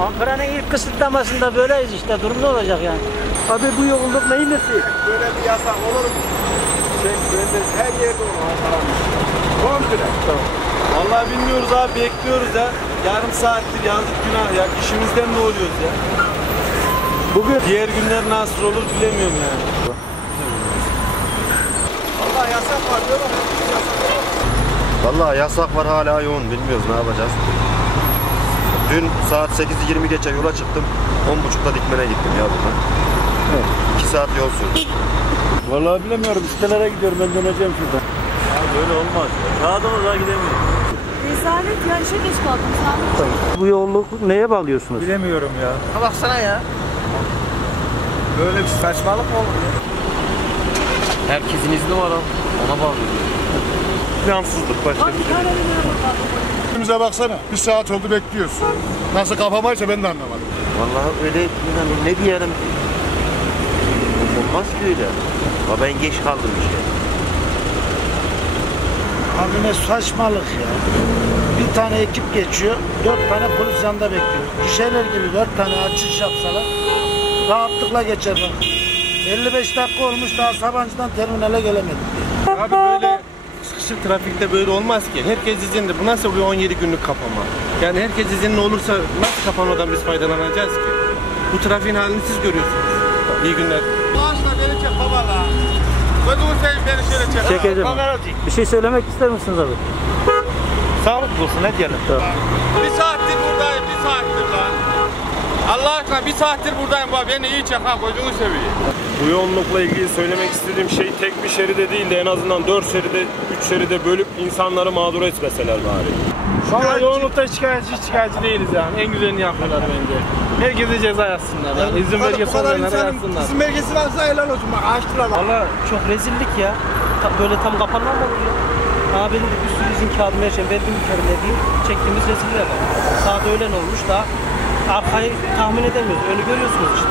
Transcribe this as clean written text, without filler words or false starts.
Ankara'nın ilk kısıtlamasında böyleyiz işte. Durum ne olacak yani? Abi bu yoğunluk neyin nesi? Böyle bir yasak olur mu? Böyle her yerde olur Ankara'nın. Komple. Tamam. Vallahi bilmiyoruz abi, bekliyoruz ya. Yarım saattir yazık günah ya. İşimizden de oluyoruz ya. Bugün Diğer günler nasıl olur bilemiyorum yani. Vallahi yasak var diyorlar. Vallahi yasak var, hala yoğun, bilmiyoruz ne yapacağız. Dün saat 8'i 20 geçe yola çıktım. 10.30'da Dikmen'e gittim ya buradan. Evet. 2 saat yol sürdü. vallahi bilemiyorum. Sitelere gidiyorum, ben döneceğim şuradan. Abi böyle olmaz. Daha da uzağa gidemiyorum. Rezalet ya, işe geç kaldım sandım. Bu yoğunluk neye bağlıyorsunuz? Bilemiyorum ya. Ha baksana ya. Böyle bir saçmalık mı olur ya? Herkesin izni var abi. Ona bağlı. Plansızlık başka bir şey. Önümüze baksana. Bir saat oldu bekliyoruz. Nasıl kapamaysa ben de anlamadım. Vallahi öyle yani ne diyelim, olmaz ki öyle. Ama ben geç kaldım işte. Abi ne saçmalık ya. Bir tane ekip geçiyor, 4 tane polis yanında bekliyor. Gişeler gibi 4 tane açış yapsalar rahatlıkla geçer bak. 55 dakika olmuş, daha Sabancı'dan terminale gelemedik diye. Abi böyle sıkışık trafikte böyle olmaz ki. Herkes izinli. Bu nasıl bir 17 günlük kapama? Yani herkes izinli olursa nasıl kapamadan biz faydalanacağız ki? Bu trafiğin halini siz görüyorsunuz. İyi günler. Bağışla beni çek baba la. Gözümü seveyim beni şöyle çek. Çekeceğim. Bir şey söylemek ister misiniz abi? Sağlık olsun, ne diyelim? Bir saattir buradayım, bir saattir lan. Allah aşkına bir saattir buradayım baba, beni iyi çek ha, gözümü seveyim. Bu yoğunlukla ilgili söylemek istediğim şey, tek bir şeride değil de en azından 4 şeride, 3 şeride bölüp insanları mağdur etmeseler bari. Valla yoğunlukta şikayetçi değiliz yani. En güzelini yapıyorlar bence. Herkese ceza yazsınlar yani. İzin belgesi olanlara yazsınlar. İzin belgesi varsa helal olsun, bak açtılar bak. Valla çok rezillik ya. Böyle tam kapanma mı olur ya? Ama benim de bir sürü izin kağıdım her şeyim verdiğim ülkelerine çektiğimiz rezilliğe bak. Saat öğlen olmuş, daha arkayı tahmin edemiyoruz. Önü görüyorsunuz işte.